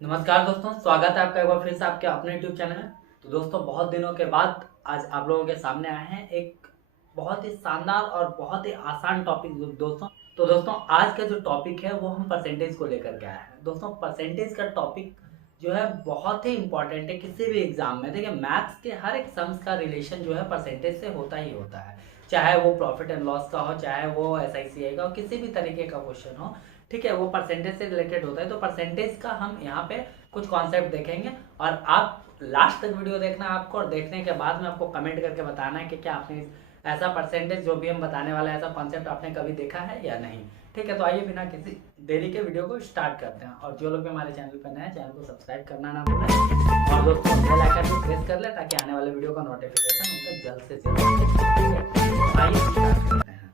नमस्कार दोस्तों, स्वागत है आपका एक बार फिर से आपके अपने YouTube चैनल में। तो दोस्तों, बहुत दिनों के बाद आज आप लोगों के सामने आए हैं एक बहुत ही शानदार और बहुत ही आसान टॉपिक दोस्तों। तो दोस्तों, आज का जो टॉपिक है वो हम परसेंटेज को लेकर के आए हैं। दोस्तों, परसेंटेज का टॉपिक जो है बहुत ही इंपॉर्टेंट है किसी भी एग्जाम में। देखिए, मैथ्स के हर एक सम्स का रिलेशन जो है परसेंटेज से होता ही होता है, चाहे वो प्रॉफिट एंड लॉस का हो, चाहे वो SICI का हो, किसी भी तरीके का क्वेश्चन हो, ठीक है, वो परसेंटेज से रिलेटेड होता है। तो परसेंटेज का हम यहाँ पे कुछ कॉन्सेप्ट देखेंगे और आप लास्ट तक वीडियो देखना है आपको, और देखने के बाद में आपको कमेंट करके बताना है कि क्या आपने ऐसा परसेंटेज जो भी हम बताने वाला है ऐसा कॉन्सेप्ट आपने कभी देखा है या नहीं। ठीक है, तो आइए बिना किसी देरी के वीडियो को स्टार्ट करते हैं। और जो लोग भी हमारे चैनल पर नए हैं, चैनल को सब्सक्राइब करना ना भूलें, और दोस्तों बेल आइकन को प्रेस कर ले ताकि आने वाले वीडियो का नोटिफिकेशन उनसे जल्द से जल्द। ठीक है, तो आइए स्टार्ट करते हैं।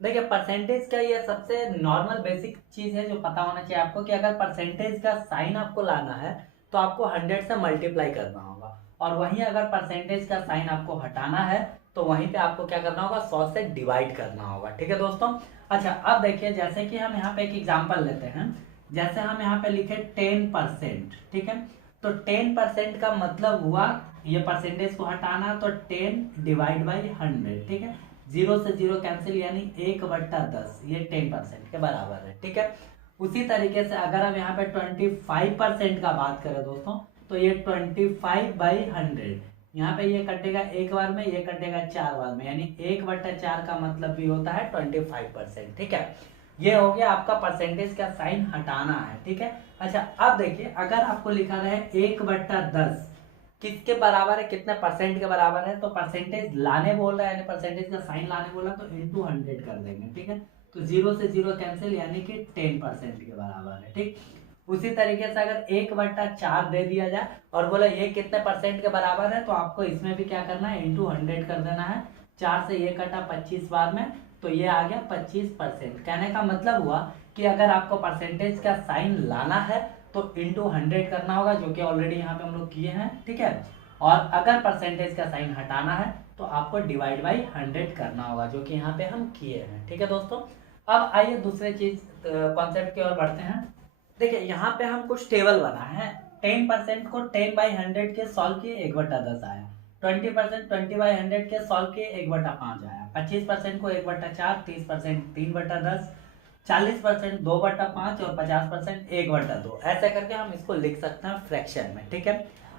देखिए, परसेंटेज का ये सबसे नॉर्मल बेसिक चीज है जो पता होना चाहिए आपको, कि अगर परसेंटेज का साइन आपको लाना है तो आपको 100 से मल्टीप्लाई करना होगा, और वहीं अगर परसेंटेज का साइन आपको हटाना है तो वहीं पे आपको क्या करना होगा, 100 से डिवाइड करना होगा। ठीक है दोस्तों। अच्छा, अब देखिए, जैसे कि हम यहाँ पे एक एग्जाम्पल लेते हैं। जैसे हम यहाँ पे लिखे 10%, ठीक है, तो 10% का मतलब हुआ, ये परसेंटेज को हटाना तो 10 डिवाइड बाई 100, ठीक है, 0 से 0 कैंसिल, यानी 1/10, ये 10% के बराबर है। ठीक है, उसी तरीके से अगर हम यहाँ पे 25% का बात करें दोस्तों, तो ये 25/100, यहाँ पे ये कटेगा एक बार में, ये कटेगा 4 बार में, यानी 1/4 का मतलब भी होता है 25%। ठीक है, ये हो गया आपका परसेंटेज का साइन हटाना है। ठीक है। अच्छा, अब देखिए, अगर आपको लिखा रहे 1/10 किसके बराबर है, कितने परसेंट के बराबर है, तो परसेंटेज लाने बोल रहा है, यानी परसेंटेज का साइन लाने बोला तो इंटू 100 कर देंगे। ठीक है, तो 0 से 0 कैंसिल, यानी कि 10% के बराबर है। ठीक, उसी तरीके से अगर 1/4 दे दिया जाए और बोला ये कितने परसेंट के बराबर है, तो आपको इसमें भी क्या करना है, इंटू 100 कर देना है। 4 से ये कटा 25 बार में, तो ये आ गया 25%। कहने का मतलब हुआ कि अगर आपको परसेंटेज का साइन लाना है तो इंटू 100 करना होगा, जो कि ऑलरेडी यहाँ पे हम लोग किए हैं। ठीक है, और अगर परसेंटेज का साइन हटाना है तो आपको डिवाइड बाई 100 करना होगा, जो कि यहाँ पे हम किए हैं। ठीक है दोस्तों। अब आइए दूसरे चीज कॉन्सेप्ट की ओर बढ़ते हैं। देखिए, यहाँ पे हम कुछ टेबल बनाए हैं। 10% को 10/100 के सॉल्व किए, 1/10 आया। 20% 20/100 के सॉल्व किए, 1/5 आया। 25% को 1/4, 30% 3/10, 40% 2/5 और 50% 1/2। ऐसे करके हम इसको लिख सकते हैं फ्रैक्शन में। ठीक है।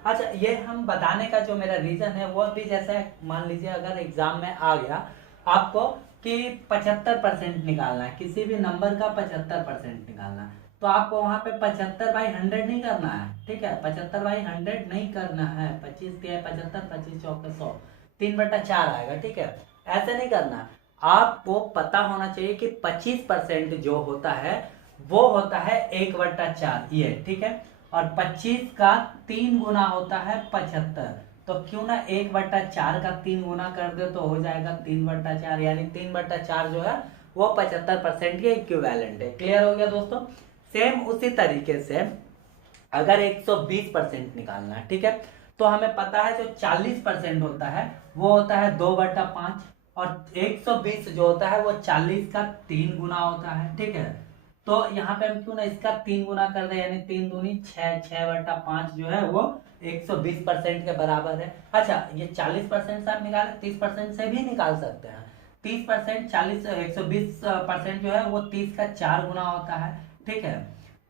अच्छा, ये हम बताने का जो मेरा रीजन है वो भी, जैसे मान लीजिए अगर एग्जाम में आ गया आपको कि 75% निकालना है, किसी भी नंबर का 75% निकालना है, तो आपको वहां पे 75/100 नहीं करना है। ठीक है, 75/100 नहीं करना है। 25 के 75, 25 चौके 100, 3/4 आएगा। ठीक है, ऐसे नहीं करना है। आपको पता होना चाहिए कि 25% जो होता है वो होता है 1/4, ये। ठीक है, और 25 का 3 गुना होता है 75, तो क्यों ना 1/4 का 3 गुना कर दे, तो हो जाएगा 3/4, यानी 3/4 जो है वो 75% के इक्विवेलेंट है। क्लियर हो गया दोस्तों। सेम उसी तरीके से अगर 120% निकालना है, ठीक है, तो हमें पता है जो 40% होता है वो होता है 2/5, और 120 जो होता है वो 40 का 3 गुना होता है। ठीक है, तो यहाँ पे हम क्यों ना इसका 3 गुना कर दे, यानी 3 दूनी 6, 6/5 जो है वो 120% के बराबर है। अच्छा, ये 40% से आप निकाले, 30% से भी निकाल सकते हैं। 30%, 40, 120% जो है वो 30 का 4 गुना होता है। ठीक है,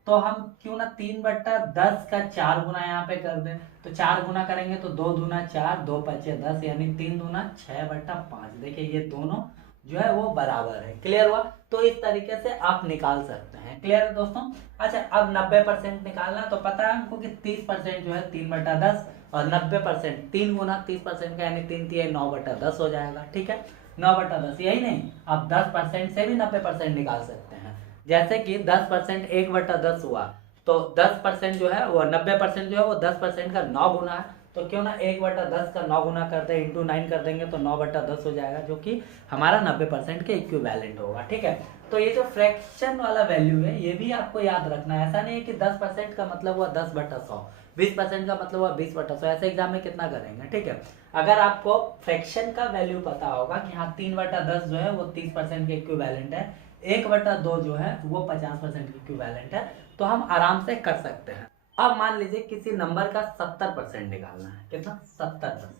तो हम क्यों ना 3/10 का 4 गुना यहाँ पे कर दें, तो 4 गुना करेंगे तो 2 दूना 4, 2 पचे 10, यानी 3 दूना 6/5। देखिए, ये दोनों जो है वो बराबर है। क्लियर हुआ। तो इस तरीके से आप निकाल सकते हैं। क्लियर है दोस्तों। अच्छा, अब 90% निकालना, तो पता है हमको कि 30% जो है 3/10, और 90% 3 गुना 30% का, यानी 3 3 9/10 हो जाएगा। ठीक है, 9/10, यही नहीं, आप 10% से भी 90% निकाल सकते हैं। जैसे कि 10% 1/10 हुआ, तो 10% जो है वो 90% जो है वो 10% का 9 गुना है, तो क्यों ना 1/10 का 9 गुना करते हैं, इंटू 9 कर देंगे तो 9/10 हो जाएगा, जो कि हमारा 90% के इक्विवेलेंट होगा। ठीक है, तो ये जो फ्रैक्शन वाला वैल्यू है ये भी आपको याद रखना है। ऐसा नहीं है कि 10% का मतलब हुआ 10/100, 20% का मतलब हुआ 20/100। ऐसे एग्जाम में कितना करेंगे, ठीक है। अगर आपको फ्रैक्शन का वैल्यू पता होगा कि हाँ 3/10 जो है वो 30% के इक्विवेलेंट है, 1/2 जो है वो 50% के इक्विवेलेंट है, तो हम आराम से कर सकते हैं। अब मान लीजिए किसी नंबर का 70% निकालना है, कितना 70%,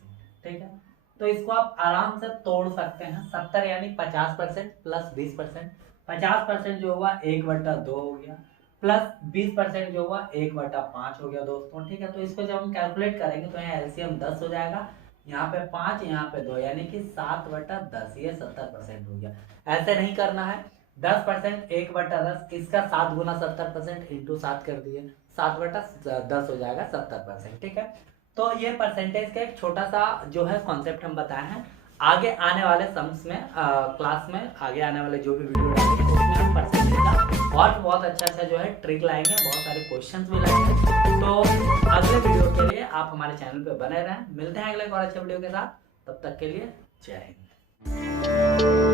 ठीक है। तो इसको आप आराम से तोड़ सकते हैं। 70 यानी 50% प्लस 20%। 50% जो हुआ 1/2 हो गया, प्लस 20% जो हुआ 1/5 हो गया दोस्तों, ठीक है। तो इसको जब हम कैलकुलेट करेंगे तो यहाँ एलसीएम 10 हो जाएगा, यहाँ पे 5, यहाँ पे 2, यानी कि 7/10, ये 70% हो गया। ऐसे नहीं करना है, 10% 1/10, इसका 7 गुना 70% इंटू 7 कर दिए, 7/10 हो जाएगा 70%, ठीक है। तो ये परसेंटेज का एक छोटा सा जो है कॉन्सेप्ट हम बताए हैं। आगे आने वाले सम्स में क्लास में आगे आने वाले जो भी वीडियो डालेंगे उसमें हम परसेंटेज का और बहुत अच्छा जो है ट्रिक लाएंगे, बहुत सारे क्वेश्चंस भी लाएंगे। तो अगले वीडियो के लिए आप हमारे चैनल पे बने रहें। मिलते हैं अगले एक और अच्छे वीडियो के साथ, तब तक के लिए जय हिंद।